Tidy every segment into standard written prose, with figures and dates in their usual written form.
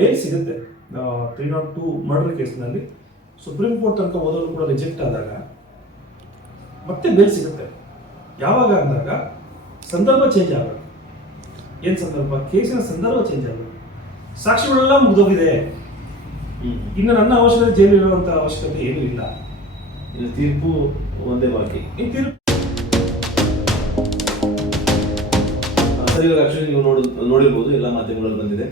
Bale ಸಿಗುತ್ತೆ 302 murder ಕೇಸ್ನಲ್ಲಿ supreme court ತನಕ ಹೋದವರು ಕೂಡ ರಿಜೆಕ್ಟ್ ಆದಾಗ ಮತ್ತೆ ಬೇಲ್ ಸಿಗುತ್ತೆ. ಯಾವಾಗ ಅಂದಾಗ ಸಂದರ್ಭ ಚೇಂಜ್ ಆಗಬೇಕು. ಏನು ಸಂದರ್ಭ? ಕೇಸಿನ ಸಂದರ್ಭ ಚೇಂಜ್ ಆಗಬೇಕು. ಸಾಕ್ಷಿಗಳೆಲ್ಲ ಮುಗಿದೋಗಿದೆ, ಇನ್ನು ನನ್ನ ಅವಶ್ಯಕತೆ ಜೈಲಿರುವಂಥ ಅವಶ್ಯಕತೆ ಏನೂ ಇಲ್ಲ. ಇದು ತೀರ್ಪು ಒಂದೇ ಬಾಕಿ. ಈ ತೀರ್ಪು ಇವಾಗ ಆಕ್ಚುಲಿ ನೀವು ನೋಡಿರ್ಬೋದು, ಎಲ್ಲ ಮಾಧ್ಯಮಗಳಲ್ಲಿ ಬಂದಿದೆ.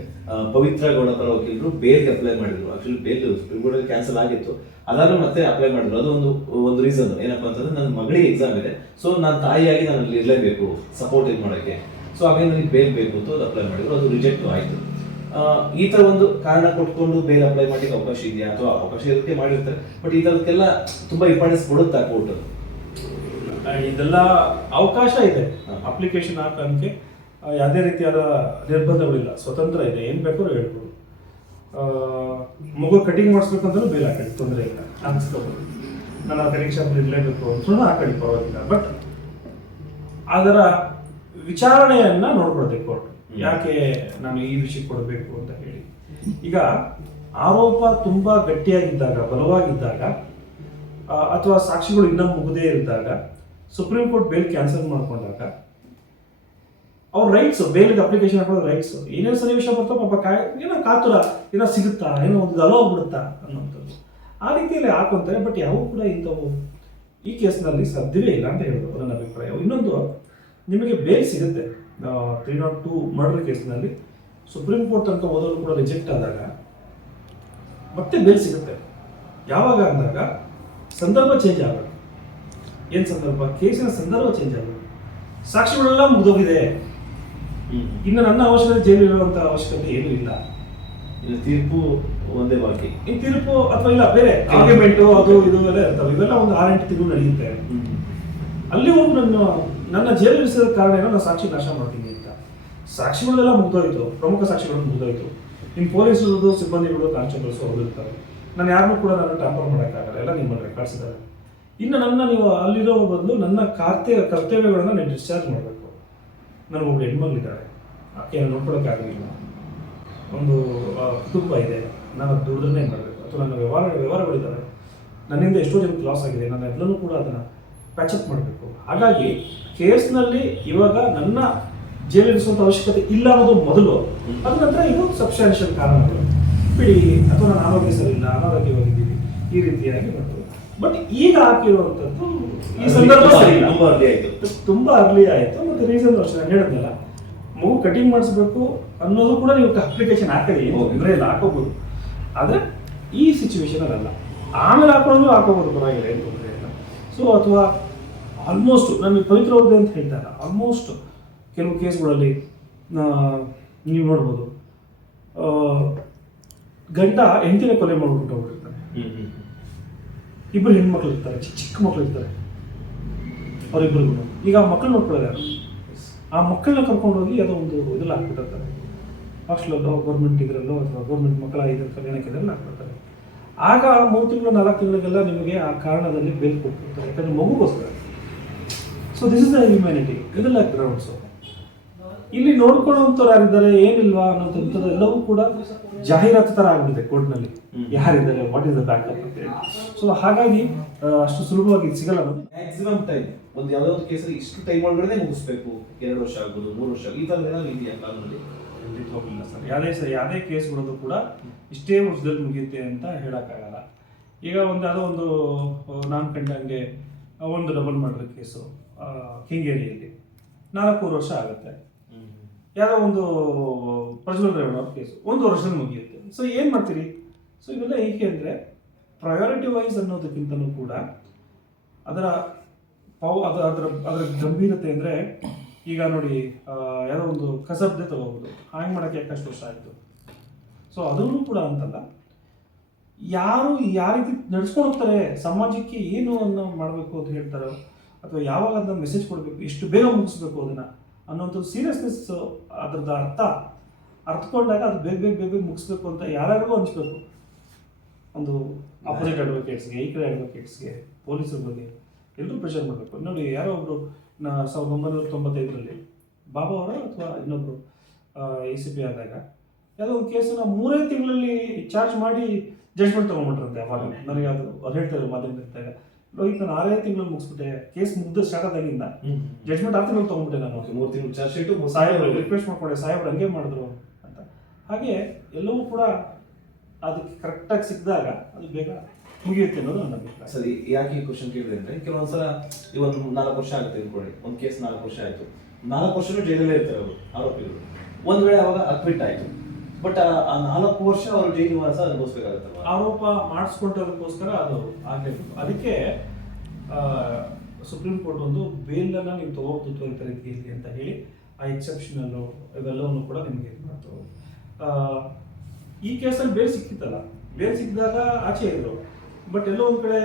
ಪವಿತ್ರ ಗೌಡ ಪರ ವಕೀಲರು ಬೇಲ್ಗೆ ಅಪ್ಲೈ ಮಾಡಿದ್ರು. Actually bail supreme court cancel ಆಗಿತ್ತು, ಅದಾದ್ರೂ ಮತ್ತೆ ಅಪ್ಲೈ ಮಾಡಿದ್ರು. ಅದು ಒಂದು ರೀಸನ್ ಏನಪ್ಪಾ ಅಂತಂದ್ರೆ, ನನ್ನ ಮಗಳಿಗೆ ಎಕ್ಸಾಮ್ ಇದೆ, ಸೊ ನಾನು ತಾಯಿಯಾಗಿ ನಾನು ಅಲ್ಲಿ ಇರಲೇಬೇಕು ಸಪೋರ್ಟ್ ಇದು ಮಾಡೋಕ್ಕೆ. ಸೊ ಹಾಗಾಗಿ ನನಗೆ ಬೇಲ್ ಬೇಕು ಅಂತ ಅದು ಅಪ್ಲೈ ಮಾಡಿದ್ರು, ಅದು ರಿಜೆಕ್ಟ್ ಆಯಿತು. ಈ ಥರ ಒಂದು ಕಾರಣ ಕೊಟ್ಕೊಂಡು ಬೇಲ್ ಅಪ್ಲೈ ಮಾಡಲಿಕ್ಕೆ ಅವಕಾಶ ಇದೆಯಾ? ಅಥವಾ ಅವಕಾಶ ಇರುತ್ತೆ, ಮಾಡಿರ್ತಾರೆ, ಬಟ್ ಈ ಥರದಕ್ಕೆಲ್ಲ ತುಂಬ ಇಂಪಾರ್ಟೆನ್ಸ್ ಕೊಡುತ್ತಾ ಕೋರ್ಟ್? ಇದೆಲ್ಲ ಅವಕಾಶ ಇದೆ. ಅಪ್ಲಿಕೇಶನ್ ಹಾಕೋಕ್ಕೆ ಯಾವುದೇ ರೀತಿಯಾದ ನಿರ್ಬಂಧಗಳಿಲ್ಲ, ಸ್ವತಂತ್ರ ಇದೆ, ಏನು ಬೇಕಾದ್ರೂ ಹೇಳ್ಬೋದು. ಮಗು ಕಟಿಂಗ್ ಮಾಡಿಸ್ಬೇಕಂತಲೂ ಬೇಲ್ ಹಾಕಿ, ತೊಂದರೆ ಇಲ್ಲ, ಅನ್ಸ್ಕೋಬೋದು. ನಾನು ಆ ಕಟಿಂಗ್ ಶಾಪ್ ಇರಲೇಬೇಕು ಅಂತ ಹಾಕಿ ಪರವಾಗಿಲ್ಲ. ಬಟ್ ಅದರ ವಿಚಾರಣೆಯನ್ನ ನೋಡ್ಕೊಳ್ಬೇಕು ಕೋರ್ಟ್, ಯಾಕೆ ನಾನು ಈ ವಿಷಯ ಕೊಡಬೇಕು ಅಂತ ಹೇಳಿ. ಈಗ ಆರೋಪ ತುಂಬಾ ಗಟ್ಟಿಯಾಗಿದ್ದಾಗ, ಬಲವಾಗಿದ್ದಾಗ, ಅಥವಾ ಸಾಕ್ಷಿಗಳು ಇನ್ನೂ ಮುಗದೇ ಇದ್ದಾಗ ಸುಪ್ರೀಂ ಕೋರ್ಟ್ ಬೇಲ್ ಕ್ಯಾನ್ಸಲ್ ಮಾಡ್ಕೊಂಡಾಗ ಅವ್ರ ರೈಟ್ಸ್, ಬೇಲ್ಗೆ ಅಪ್ಲಿಕೇಶನ್ ಹಾಕೋದು ರೈಟ್ಸ್. ಏನೇನು ಸನ್ನಿವೇಶ ಬರ್ತಾವ ಪಾಪ, ಏನೋ ಕಾತುರ, ಏನೋ ಸಿಗುತ್ತಾ, ಏನೋ ಒಂದು ಅಲೋ ಆಗ್ಬಿಡುತ್ತಾ ಅನ್ನೋಂಥದ್ದು, ಆ ರೀತಿಯಲ್ಲಿ ಹಾಕೊಂತಾರೆ. ಬಟ್ ಯಾವೂ ಕೂಡ ಇಂಥವು ಈ ಕೇಸ್ನಲ್ಲಿ ಸಾಧ್ಯವೇ ಇಲ್ಲ ಅಂತ ಹೇಳೋದು ನನ್ನ ಅಭಿಪ್ರಾಯ. ಇನ್ನೊಂದು, ನಿಮಗೆ ಬೇಲ್ ಸಿಗುತ್ತೆ 302 ಮರ್ಡರ್ ಕೇಸ್ನಲ್ಲಿ ಸುಪ್ರೀಂ ಕೋರ್ಟ್ ತನಕ ಹೋದವರು ಕೂಡ ರಿಜೆಕ್ಟ್ ಆದಾಗ ಮತ್ತೆ ಬೇಲ್ ಸಿಗುತ್ತೆ. ಯಾವಾಗ ಅಂದಾಗ ಸಂದರ್ಭ ಚೇಂಜ್ ಆಗಬೇಕು. ಏನು ಸಂದರ್ಭ? ಕೇಸಿನ ಸಂದರ್ಭ ಚೇಂಜ್ ಆಗಬೇಕು. ಸಾಕ್ಷಿಗಳೆಲ್ಲ ಮುಗಿದೋಗಿದೆ, ಇನ್ನು ನನ್ನ ಅವಶ್ಯಕತೆ ಜೈಲಿರುವಂಥ ಅವಶ್ಯಕತೆ ಏನೂ ಇಲ್ಲ. ಇದು ತೀರ್ಪು ಒಂದೇ ಬಾಕಿ. ಈ ತೀರ್ಪು ಅಥವಾ ಇಲ್ಲ ಬೇರೆ ಆರ್ಗ್ಯುಮೆಂಟು ಅದು ಇದು ಎಲ್ಲ ಇರ್ತವೆ. ಇವೆಲ್ಲ ಒಂದು 6-8 ತಿಂಗಳು ನಡೆಯುತ್ತೆ. ಅಲ್ಲಿವರೆಗೂ ನನ್ನ ಜೈಲಿರಿಸಿದ ಕಾರಣ ಏನೋ ನಾನು ಸಾಕ್ಷಿ ನಾಶ ಮಾಡ್ತೀನಿ ಅಂತ. ಸಾಕ್ಷಿಗಳೆಲ್ಲ ಮುಗಿದೋಯ್ತು, ಪ್ರಮುಖ ಸಾಕ್ಷಿಗಳು ಮುಗಿದೋಯ್ತು. ಇನ್ನು ಪೊಲೀಸರದು ಸಿಬ್ಬಂದಿಗಳು, ಕಾನ್ಸ್ಟೇಬಲ್ಸ್ ಹೋಗಿರ್ತಾರೆ. ನಾನು ಯಾರನ್ನೂ ಕೂಡ ನಾನು ಟ್ರಾನ್ಸ್ಫರ್ ಮಾಡೋಕ್ಕಾಗಲ್ಲ, ಎಲ್ಲ ನಿಮ್ಮ ರೆಕಾರ್ಡ್ಸ್ ಇದ್ದಾರೆ. ಇನ್ನು ನನ್ನ ನೀವು ಅಲ್ಲಿರೋ ಬದಲು ನನ್ನ ಕರ್ತವ್ಯಗಳನ್ನು ನೀವು ಡಿಸ್ಚಾರ್ಜ್ ಮಾಡಬೇಕು. ನನಗೊಬ್ಬರು ಹೆಣ್ಮಗಳಿದ್ದಾರೆ, ಆಕೆಯನ್ನು ನೋಡ್ಕೊಳಕ್ಕಾಗಲಿಲ್ಲ, ಒಂದು ಕುಟುಂಬ ಇದೆ, ನಾನು ದುಡ್ದನ್ನೇ ಮಾಡಬೇಕು. ಅಥವಾ ನನ್ನ ವ್ಯವಹಾರಗಳಿದ್ದಾವೆ, ನನ್ನಿಂದ ಎಷ್ಟೋ ಜನಕ್ಕೆ ಲಾಸ್ ಆಗಿದೆ, ನಾನು ಎಲ್ಲನೂ ಕೂಡ ಅದನ್ನು ಪ್ಯಾಚಪ್ ಮಾಡಬೇಕು. ಹಾಗಾಗಿ ಕೇಸ್ನಲ್ಲಿ ಇವಾಗ ನನ್ನ ಜೈಲಿರಿಸುವಂಥ ಅವಶ್ಯಕತೆ ಇಲ್ಲ ಅನ್ನೋದು ಮೊದಲು, ಅದ ನಂತರ ಇದು ಸಬ್ಸ್ಟಾನ್ಷಿಯಲ್ ಕಾರಣಗಳು ಬಿಡಿ, ಅಥವಾ ನಾನು ಆರೋಗ್ಯ ಸರಿ ಇಲ್ಲ, ಅನಾರೋಗ್ಯವಾಗಿದ್ದೀವಿ, ಈ ರೀತಿಯಾಗಿ ಬರ್ತದೆ. ಬಟ್ ಈಗ ಹಾಕಿರುವಂಥದ್ದು ಈ ಸಂದರ್ಭ ತುಂಬಾ ಅರ್ಲಿ ಆಯಿತು. ಮತ್ತು ರೀಸನ್ ನಾನು ಹೇಳಿದ್ನಲ್ಲ, ಮಗು ಕಟಿಂಗ್ ಮಾಡಿಸ್ಬೇಕು ಅನ್ನೋದು ಕೂಡ ನೀವು ಅಪ್ಲಿಕೇಶನ್ ಹಾಕಿ ಅಂದರೆ ಇಲ್ಲ, ಹಾಕೋಬೋದು. ಆದರೆ ಈ ಸಿಚುವೇಶನ್ ಅಲ್ಲ, ಆಮೇಲೆ ಹಾಕೋಬೋದು, ಪರವಾಗಿಲ್ಲ, ಏನು ತೊಂದರೆ ಇಲ್ಲ. ಸೊ ಅಥವಾ ಆಲ್ಮೋಸ್ಟ್ ನಾನು ಪವಿತ್ರ ಅವ್ರದ್ದು ಅಂತ ಹೇಳ್ತಾರೆ, ಆಲ್ಮೋಸ್ಟ್ ಕೆಲವು ಕೇಸ್ಗಳಲ್ಲಿ ನೀವು ನೋಡ್ಬೋದು, ಗಂಡ ಹೆಂಡತಿನ ಕೊಲೆ ಮಾಡ್ಬಿಟ್ಟು ಹೋಗ್ಬಿಟ್ಟಿರ್ತಾನೆ. ಇಬ್ಬರು ಹೆಣ್ಮಕ್ಳು ಇರ್ತಾರೆ, ಚಿಕ್ಕ ಮಕ್ಳು ಇರ್ತಾರೆ, ಅವರಿಬ್ಬರಿಗೂ. ಈಗ ಆ ಮಕ್ಕಳು ನೋಡ್ಕೊಳ್ಳೋದು, ಆ ಮಕ್ಕಳನ್ನ ಕರ್ಕೊಂಡೋಗಿ ಯಾವುದೋ ಒಂದು ಇದ್ರಲ್ಲಿ ಹಾಕ್ಬಿಟ್ಟಿರ್ತಾರೆ, ಹಾಸ್ಟೆಲಲ್ಲೋ ಗೌರ್ಮೆಂಟ್ ಇದರಲ್ಲೋ ಅಥವಾ ಗೌರ್ಮೆಂಟ್ ಮಕ್ಕಳ ಇದರ ಕಲ್ಯಾಣಕ್ಕೆ ಇದರಲ್ಲಿ ಹಾಕ್ಬಿಡ್ತಾರೆ. ಆಗ 3 ತಿಂಗಳು 4 ತಿಂಗಳಿಗೆಲ್ಲ ನಿಮಗೆ ಆ ಕಾರಣದಲ್ಲಿ ಬೇಲ್ ಕೊಟ್ಬಿಡ್ತಾರೆ, ಯಾಕಂದರೆ ಮಗುಗೋಸ್ಕರ. So this is the humanity, ಇದೆಲ್ಲ ಗ್ರೌಂಡ್ಸು. ಇಲ್ಲಿ ನೋಡ್ಕೊಳ್ಳುವಂಥವ್ರು ಯಾರಿದ್ದಾರೆ, ಏನಿಲ್ವಾ ಅನ್ನೋಂಥದ್ದು ಎಲ್ಲವೂ ಕೂಡ ಜಾಹೀರಾತು ಥರ ಆಗ್ಬಿಟ್ಟಿದೆ ಕೋರ್ಟ್ನಲ್ಲಿ, ಯಾರಿದ್ದಾರೆ, ವಾಟ್ ಇಸ್ ದ ಬ್ಯಾಕಪ್ ಅಂತ ಹೇಳಿ. ಸೊ ಹಾಗಾಗಿ ಅಷ್ಟು ಸುಲಭವಾಗಿ ಸಿಗಲ್ಲ. ಮ್ಯಾಕ್ಸಿಮಮ್ ಟೈಮ್ ಒಂದು ಯಾವುದೋ ಒಂದು ಕೇಸಲ್ಲಿ ಇಷ್ಟು ಟೈಮ್ ಒಳಗಡೆ ಮುಗಿಸ್ಬೇಕು, 2 ವರ್ಷ ಆಗ್ಬೋದು, 3 ವರ್ಷ, ಈ ಥರ ಏನಾದ್ರು ಇದೆಯಾ ಕಾನೂನಲ್ಲಿ? ಖಂಡಿತ ಹೋಗಿಲ್ಲ ಸರ್. ಯಾವುದೇ ಕೇಸ್ಗಳದ್ದು ಕೂಡ ಇಷ್ಟೇ ವರ್ಷದಲ್ಲಿ ಮುಗಿಯುತ್ತೆ ಅಂತ ಹೇಳೋಕ್ಕಾಗಲ್ಲ. ಈಗ ಯಾವುದೋ ಒಂದು ನಾನು ಕಂಡಂಗೆ ಒಂದು ಡಬಲ್ ಮರ್ಡರ್ ಕೇಸು ಕೆಂಗೇರಿಯಲ್ಲಿ 4 ವರ್ಷ ಆಗುತ್ತೆ. ಯಾವುದೋ ಒಂದು ಪ್ರಜ್ವಲ್ ರೇವಣ್ಣ ಅವ್ರ ಕೇಸು 1 ವರ್ಷದಲ್ಲಿ ಮುಗಿಯುತ್ತೆ. ಸೊ ಏನು ಮಾಡ್ತೀರಿ? ಸೊ ಇವೆಲ್ಲ ಏಕೆ ಅಂದರೆ ಪ್ರಯಾರಿಟಿ ವೈಸ್ ಅನ್ನೋದಕ್ಕಿಂತಲೂ ಕೂಡ ಅದರ ಗಂಭೀರತೆ ಅಂದರೆ, ಈಗ ನೋಡಿ, ಯಾವುದೋ ಒಂದು ಕಸಬ್ದೆ ತಗೋಬೋದು, ಹಾಗೆ ಮಾಡೋಕ್ಕೆ ಯಾಕಷ್ಟು ವರ್ಷ ಆಯಿತು. ಸೊ ಅದೂ ಕೂಡ ಅಂತಲ್ಲ, ಯಾರು ಯಾವ ರೀತಿ ನಡ್ಸ್ಕೊಂಡು ಹೋಗ್ತಾರೆ, ಸಮಾಜಕ್ಕೆ ಏನು ಅನ್ನು ಮಾಡಬೇಕು ಅಂತ ಹೇಳ್ತಾರೋ, ಅಥವಾ ಯಾವಾಗ ಅದನ್ನ ಮೆಸೇಜ್ ಕೊಡಬೇಕು, ಎಷ್ಟು ಬೇಗ ಮುಗಿಸ್ಬೇಕು ಅದನ್ನು ಅನ್ನೋಂಥದ್ದು ಸೀರಿಯಸ್ನೆಸ್, ಅದ್ರದ್ದು ಅರ್ಥಕೊಂಡಾಗ ಅದು ಬೇಗ ಮುಗಿಸ್ಬೇಕು ಅಂತ ಯಾರಿಗೂ ಅನಿಸ್ಬೇಕು. ಒಂದು ಅಪೋಸಿಟ್ ಅಡ್ವೊಕೇಟ್ಸ್ಗೆ, ಈ ಕಡೆ ಅಡ್ವೊಕೇಟ್ಸ್ಗೆ, ಪೊಲೀಸರ ಬಗ್ಗೆ ಎಲ್ಲರೂ ಪ್ರೆಷರ್ ಮಾಡಬೇಕು. ನೋಡಿ, ಯಾರೋ ಒಬ್ಬರು 1995ರಲ್ಲಿ ಬಾಬಾ ಅವರ ಅಥವಾ ಇನ್ನೊಬ್ಬರು ACP ಆದಾಗ ಯಾವುದೋ ಒಂದು ಕೇಸನ್ನ 3 ತಿಂಗಳಲ್ಲಿ ಚಾರ್ಜ್ ಮಾಡಿ ಜಡ್ಜ್ಮೆಂಟ್ ತೊಗೊಂಡ್ಬಿಟ್ರಂತೆ. ಅವಾಗ ನನಗೆ ಅದು ಹೇಳ್ತಾರೆ ಮಾಧ್ಯಮದಾಗ, ಲೋಹಿತ್ ನಾನು 6 ತಿಂಗಳಲ್ಲಿ ಮುಗಿಸ್ಬಿಟ್ಟೆ, ಕೇಸ್ ಮುಗ್ದು ಸ್ಟಾರ್ಟ್ ಆದಾಗಿಂದ ಜಡ್ಜ್ಮೆಂಟ್ 6 ತಿಂಗಳು ತೊಗೊಂಡ್ಬಿಟ್ಟೆ ನಾನು. 3 ತಿಂಗಳು ಚಾರ್ಜ್ ಶೀಟು ಸಾಹೇಬ್ರು ರಿಕ್ವೆಸ್ಟ್ ಮಾಡ್ಕೊಂಡೆ, ಸಾಹೇಬ್ರು ಹಂಗೆ ಮಾಡಿದ್ರು ಅಂತ. ಹಾಗೆ ಎಲ್ಲವೂ ಕೂಡ ಅದಕ್ಕೆ ಕರೆಕ್ಟಾಗಿ ಸಿಕ್ಕಿದಾಗ ಅದು ಬೇಗ ಮುಗಿಯುತ್ತೆ ಅನ್ನೋದು ನನ್ನ ಅಭಿಪ್ರಾಯ. ಸರಿ, ಯಾಕೆ ಈ ಕ್ವಶನ್ ಕೇಳಿದೆ ಅಂದ್ರೆ, ಕೆಲವೊಂದ್ಸಲ ಈ ಒಂದು 4 ವರ್ಷ ಆಗುತ್ತೆ ಅಂದ್ಕೊಳ್ಳಿ, ಒಂದು ಕೇಸ್ 4 ವರ್ಷ ಆಯ್ತು, 4 ವರ್ಷನೂ ಜೈಲಲ್ಲೇ ಇರ್ತಾರೆ ಅವರು ಆರೋಪಿಗಳು. ಒಂದ್ ವೇಳೆ ಅವಾಗ ಅಕ್ವಿಟ್ ಆಯ್ತು, ಬಟ್ ಆ 4 ವರ್ಷ ಅವರು ಜೈಲು ವಾಸ ಅನುಭವಿಸ್ಬೇಕಾಗತ್ತಲ್ಲ. ಆರೋಪ ಮಾಡಿಸ್ಕೊಂಡೋದಕ್ಕೋಸ್ಕರ ಅದು ಆಗಬೇಕು. ಅದಕ್ಕೆ ಸುಪ್ರೀಂ ಕೋರ್ಟ್ ಒಂದು ಬೇಲನ್ನು ನೀವು ತಗೋಬಹುದು ತ್ವರಿತ ರೀತಿಯಲ್ಲಿ ಅಂತ ಹೇಳಿ ಆ ಎಕ್ಸೆಪ್ಷನಲ್ಲು ಇವೆಲ್ಲವನ್ನು ಕೂಡ ನಿಮಗೆ ಇದು ಮಾಡ್ತು. ಈ ಕೇಸಲ್ಲಿ ಬೇಲ್ ಸಿಕ್ಕಿತ್ತಲ್ಲ, ಬೇಲ್ ಸಿಕ್ಕಿದಾಗ ಆಚೆ ಇದ್ರು, ಬಟ್ ಎಲ್ಲೋ ಒಂದು ಕಡೆ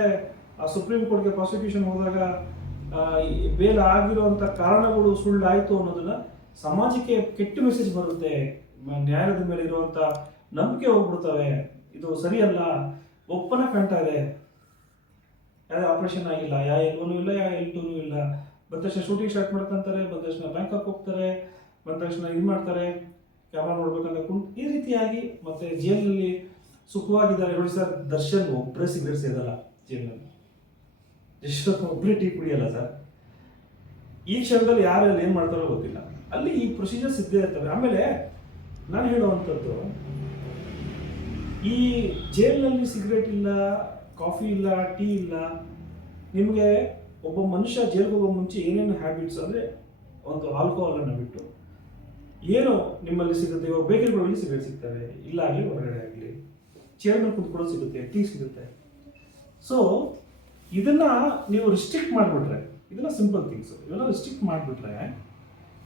ಸುಪ್ರೀಂ ಕೋರ್ಟ್ಗೆ ಪ್ರಾಸಿಕ್ಯೂಷನ್ ಹೋದಾಗ ಬೇಲ್ ಆಗಿರುವಂಥ ಕಾರಣಗಳು ಸುಳ್ಳಾಯಿತು ಅನ್ನೋದನ್ನ ಸಮಾಜಕ್ಕೆ ಕೆಟ್ಟ ಮೆಸೇಜ್ ಬರುತ್ತೆ, ನ್ಯಾಯಾಲಯದ ಮೇಲೆ ಇರುವಂಥ ನಂಬಿಕೆ ಹೋಗ್ಬಿಡ್ತವೆ, ಇದು ಸರಿಯಲ್ಲ, ಒಪ್ಪನ ಕಾಣ್ತಾ ಇದೆ, ಯಾವುದೇ ಆಪರೇಷನ್ ಆಗಿಲ್ಲ, ಯಾ L1 ಇಲ್ಲ, ಯಾ L2 ಇಲ್ಲ, ಬಂದ ತಕ್ಷಣ ಶೂಟಿಂಗ್ ಸ್ಟಾರ್ಟ್ ಮಾಡ್ಕೊಂತಾರೆ, ಬಂದ ತಕ್ಷಣ ಬ್ಯಾಂಕಾಕ್ ಹೋಗ್ತಾರೆ, ಬಂದ ತಕ್ಷಣ ಇದು ಮಾಡ್ತಾರೆ, ಕ್ಯಾಮ್ರಾ ನೋಡ್ಬೇಕಂದ್ರೆ ಈ ರೀತಿಯಾಗಿ ಮತ್ತೆ ಜೈಲಿನಲ್ಲಿ ಸುಖವಾಗಿದ್ದಾರೆ. ನೋಡಿ ಸರ್, ದರ್ಶನ್ ಒಬ್ಬರೇ ಸಿಗರೇಟ್ ಸೇದಲ್ಲ ಜೈಲಿನಲ್ಲಿ, ಎಷ್ಟು ಒಬ್ಬರೇ ಟೀ ಕುಡಿಯಲ್ಲ ಸರ್. ಈ ಕ್ಷಣದಲ್ಲಿ ಯಾರೆಲ್ಲ ಏನು ಮಾಡ್ತಾರೋ ಗೊತ್ತಿಲ್ಲ, ಅಲ್ಲಿ ಈ ಪ್ರೊಸೀಜರ್ಸ್ ಇದ್ದೇ ಇರ್ತವೆ. ಆಮೇಲೆ ನಾನು ಹೇಳುವಂಥದ್ದು, ಈ ಜೈಲಿನಲ್ಲಿ ಸಿಗರೇಟ್ ಇಲ್ಲ, ಕಾಫಿ ಇಲ್ಲ, ಟೀ ಇಲ್ಲ, ನಿಮಗೆ ಒಬ್ಬ ಮನುಷ್ಯ ಜೈಲಿಗೆ ಹೋಗೋ ಮುಂಚೆ ಏನೇನು ಹ್ಯಾಬಿಟ್ಸ್ ಅಂದರೆ ಒಂದು ಆಲ್ಕೋಹಾಲನ್ನು ಬಿಟ್ಟು ಏನು ನಿಮ್ಮಲ್ಲಿ ಸಿಗುತ್ತೆ. ಇವಾಗ ಬೇಕರಿಗಳಲ್ಲಿ ಸಿಗರೇಟ್ ಸಿಗ್ತವೆ, ಇಲ್ಲ ಆಗಲಿ ಹೊರಗಡೆ ಆಗಲಿ, ಚೇರ್ ಮೇಲೆ ಕುತ್ಕೊಳ್ಳೋದು ಸಿಗುತ್ತೆ, ಟೀ ಸಿಗುತ್ತೆ. ಸೊ ಇದನ್ನ ನೀವು ರಿಸ್ಟ್ರಿಕ್ಟ್ ಮಾಡಿಬಿಟ್ರೆ, ಇದೆಲ್ಲ ಸಿಂಪಲ್ ಥಿಂಗ್ಸ್, ಇವೆಲ್ಲ ರಿಸ್ಟ್ರಿಕ್ಟ್ ಮಾಡಿಬಿಟ್ರೆ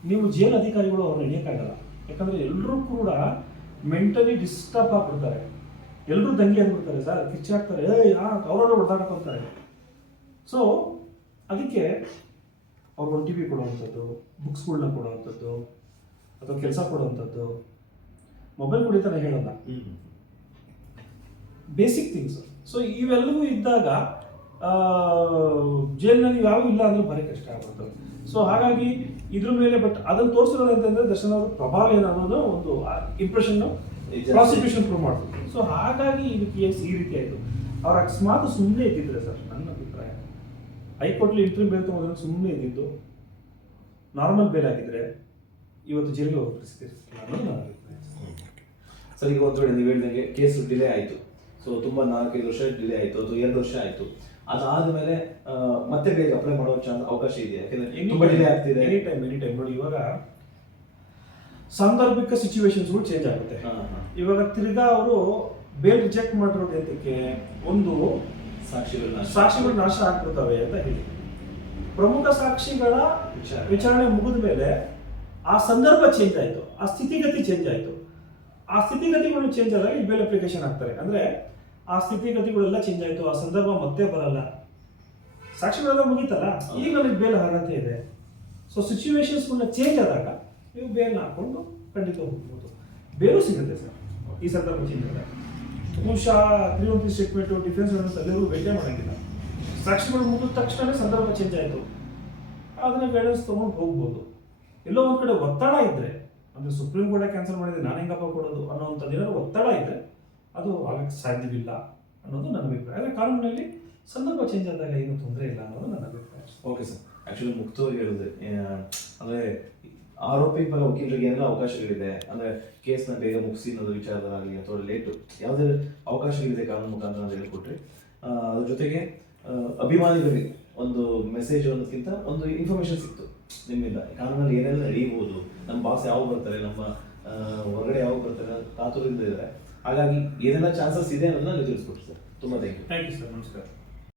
ನೀವು ಜೈಲ್ ಅಧಿಕಾರಿಗಳು ಅವ್ರನ್ನ ಹಿಡಿಯೋಕ್ಕಾಗಲ್ಲ. ಯಾಕಂದರೆ ಎಲ್ಲರೂ ಕೂಡ ಮೆಂಟಲಿ ಡಿಸ್ಟರ್ಬ್ ಆಗಿಬಿಡ್ತಾರೆ, ಎಲ್ಲರೂ ದಂಗೆ ಅಂದ್ಬಿಡ್ತಾರೆ ಸರ್, ಕಿಚ್ಚಾಡ್ತಾರೆ, ಅವರವ್ರು ಹೊಡೆದಾಡ್ಕೊತಾರೆ. ಸೊ ಅದಕ್ಕೆ ಅವ್ರಿಗೊಂದು ಟಿ ವಿ ಕೊಡುವಂಥದ್ದು, ಬುಕ್ಸ್ಗಳನ್ನ ಕೊಡುವಂಥದ್ದು, ಅಥವಾ ಕೆಲಸ ಕೊಡುವಂಥದ್ದು, ಮೊಬೈಲ್ ಕುಡಿತಾನೆ ಹೇಳೋಲ್ಲ, ಬೇಸಿಕ್ ಥಿಂಗ್ಸ್. ಸೊ ಇವೆಲ್ಲವೂ ಇದ್ದಾಗ ಜೈಲಿನಲ್ಲಿ ಯಾವೂ ಇಲ್ಲ ಅಂದ್ರೆ ಭಾರಿ ಕಷ್ಟ ಆಗ್ಬಿಡ್ತದೆ. ಸೊ ಹಾಗಾಗಿ ಇದ್ರ ಮೇಲೆ, ಬಟ್ ಅದನ್ನು ತೋರಿಸಿರೋದು ಅಂತಂದ್ರೆ ದರ್ಶನ್ ಅವ್ರ ಪ್ರಭಾವ ಏನನ್ನೋದು ಒಂದು ಇಂಪ್ರೆಷನ್ ಪ್ರಾಸಿಕ್ಯೂಷನ್ ಪ್ರೂವ್ ಮಾಡ್ತಾರೆ. ಸೊ ಹಾಗಾಗಿ ಇದು ಕೇಸ್ ಈ ರೀತಿ ಆಯಿತು. ಅವ್ರ ಅಕಸ್ಮಾತ್ ಸುಮ್ಮನೆ ಇದ್ದಿದ್ರೆ ಸರ್, ನನ್ನ ಅಭಿಪ್ರಾಯ ಹೈಕೋರ್ಟ್ಲಿ ಇಂಟ್ರಿಮ್ ಬೇಲ್ ತಗೋದ್ರೆ ಸುಮ್ಮನೆ ಇದ್ದಿದ್ದು ನಾರ್ಮಲ್ ಬೇಲ್ ಆಗಿದ್ರೆ ಇವತ್ತು ಜೈಲಿಗೆ ಹೋಗೋ ಪರಿಸ್ಥಿತಿ ಇರ್ತಿಲ್ಲ ಅನ್ನೋದು ನನ್ನ ಅಭಿಪ್ರಾಯ. ಸರ್, ಈಗ ಒಂದು ವೇಳೆ ನೀವು ಹೇಳಿದಂಗೆ ಕೇಸು ಡಿಲೇ ಆಯಿತು, ಸೊ ತುಂಬ 4-5 ವರ್ಷ ಡಿಲೇ ಆಯಿತು, ಅಥವಾ 2 ವರ್ಷ ಆಯಿತು, ಅದಾದಮೇಲೆ ಮತ್ತೆ ಬೇಗ ಅಪ್ಲೈ ಮಾಡೋ ಅವಕಾಶ ಇದೆಯಾ? ಯಾಕಂದ್ರೆ ತುಂಬ ಡಿಲೇ ಆಗ್ತಿದೆ. ಎನಿ ಟೈಮ್ ನೋಡಿ, ಇವಾಗ ಸಾಂದರ್ಭಿಕ ಸಿಚುವೇಶನ್ಸ್ಗಳು ಚೇಂಜ್ ಆಗುತ್ತೆ. ಇವಾಗ ತಿರ್ಗಾ ಅವರು ಬೇಲ್ ರಿಜೆಕ್ಟ್ ಮಾಡಿರೋದು ಅದಕ್ಕೆ ಒಂದು ಸಾಕ್ಷಿಗಳು ನಾಶ ಆಗ್ಬಿಡ್ತವೆ ಅಂತ ಹೇಳಿ, ಪ್ರಮುಖ ಸಾಕ್ಷಿಗಳ ವಿಚಾರಣೆ ಮುಗಿದ ಮೇಲೆ ಆ ಸಂದರ್ಭ ಚೇಂಜ್ ಆಯಿತು, ಆ ಸ್ಥಿತಿಗತಿ ಚೇಂಜ್ ಆಯಿತು. ಆ ಸ್ಥಿತಿಗತಿಗಳು ಚೇಂಜ್ ಆದಾಗ ಈ ಬೇಲ್ ಅಪ್ಲಿಕೇಶನ್ ಆಗ್ತಾರೆ. ಅಂದರೆ ಆ ಸ್ಥಿತಿಗತಿಗಳೆಲ್ಲ ಚೇಂಜ್ ಆಯಿತು, ಆ ಸಂದರ್ಭ ಮತ್ತೆ ಬರಲ್ಲ, ಸಾಕ್ಷಿಗಳೆಲ್ಲ ಮುಗೀತಲ್ಲ, ಈಗ ನನಗೆ ಬೇಲ್ ಅರ್ಹತೆ ಇದೆ. ಸೊ ಸಿಚುವೇಶನ್ಸ್ಗಳನ್ನ ಚೇಂಜ್ ಆದಾಗ ನೀವು ಬೇಲ್ ಹಾಕೊಂಡು ಖಂಡಿತ ಹೋಗ್ಬೋದು, ಬೇರು ಸಿಗುತ್ತೆ ಸರ್. ಈ ಸಂದರ್ಭ ಚೇಂಜ್ ಆದಾಗ ಬಹುಶಃ 313 ಸ್ಟೇಟ್ಮೆಂಟು, ಡಿಫೆನ್ಸ್ ಎಲ್ಲರೂ ವೇಟೇ ಮಾಡೋಂಗಿಲ್ಲ, ಸಾಕ್ಷಿಗಳು ಮುಗಿದ ತಕ್ಷಣ ಸಂದರ್ಭ ಚೇಂಜ್ ಆಯಿತು, ಅದನ್ನ ಗೈಡೆನ್ಸ್ ತೊಗೊಂಡು ಹೋಗ್ಬೋದು. ಎಲ್ಲೋ ಒಂದು ಕಡೆ ಒತ್ತಡ ಇದ್ದರೆ, ಅಂದರೆ ಸುಪ್ರೀಂ ಕೋರ್ಟೇ ಕ್ಯಾನ್ಸಲ್ ಮಾಡಿದ್ರೆ ನಾನು ಹೆಂಗಪ್ಪ ಕೊಡೋದು ಅನ್ನೋವಂಥದ್ದು ಏನಾದ್ರು ಒತ್ತಡ ಇದ್ದರೆ ಅದು ಆಗಕ್ಕೆ ಸಾಧ್ಯವಿಲ್ಲ ಅನ್ನೋದು ನನ್ನ ಅಭಿಪ್ರಾಯ. ಆದರೆ ಕಾನೂನಿನಲ್ಲಿ ಸಂದರ್ಭ ಚೇಂಜ್ ಆದಾಗ ಏನು ತೊಂದರೆ ಇಲ್ಲ ಅನ್ನೋದು ನನ್ನ ಅಭಿಪ್ರಾಯ. ಓಕೆ ಸರ್, ಆ್ಯಕ್ಚುಲಿ ಮುಕ್ತವಾಗಿ ಹೇಳಿದೆ, ಅಂದರೆ ಆರೋಪಿ ಪರ ವಕೀಲರಿಗೆ ಏನೆಲ್ಲ ಅವಕಾಶಗಳಿದೆ, ಅಂದರೆ ಕೇಸ್ನ ಬೇಗ ಮುಗಿಸಿ ಅನ್ನೋದು ವಿಚಾರದಲ್ಲಾಗಲಿ ಅಥವಾ ಲೇಟು ಯಾವುದೇ ಅವಕಾಶಗಳಿದೆ ಕಾನೂನು ಮುಖಾಂತರ ಅಂತ ಹೇಳಿಕೊಟ್ರಿ. ಅದ್ರ ಜೊತೆಗೆ ಅಭಿಮಾನಿಗಳಿಗೆ ಒಂದು ಮೆಸೇಜ್ ಅನ್ನೋದಕ್ಕಿಂತ ಒಂದು ಇನ್ಫಾರ್ಮೇಷನ್ ಸಿಕ್ತು ನಿಮ್ಮಿಂದ, ಕಾನೂನಲ್ಲಿ ಏನೆಲ್ಲ ನಡೆಯಬಹುದು, ನಮ್ಮ ಬಾಸ್ ಯಾವಾಗ ಬರ್ತಾರೆ, ನಮ್ಮ ಹೊರಗಡೆ ಯಾವಾಗ ಬರ್ತಾರೆ ಕಾತುರದಿಂದ ಇದ್ದಾರೆ. ಹಾಗಾಗಿ ಏನೆಲ್ಲ ಚಾನ್ಸಸ್ ಇದೆ ಅನ್ನೋದನ್ನ ನೀವು ತಿಳಿಸ್ಕೊಟ್ರಿ ಸರ್. ತುಂಬ ಥ್ಯಾಂಕ್ ಯು ಸರ್. ನಮಸ್ಕಾರ.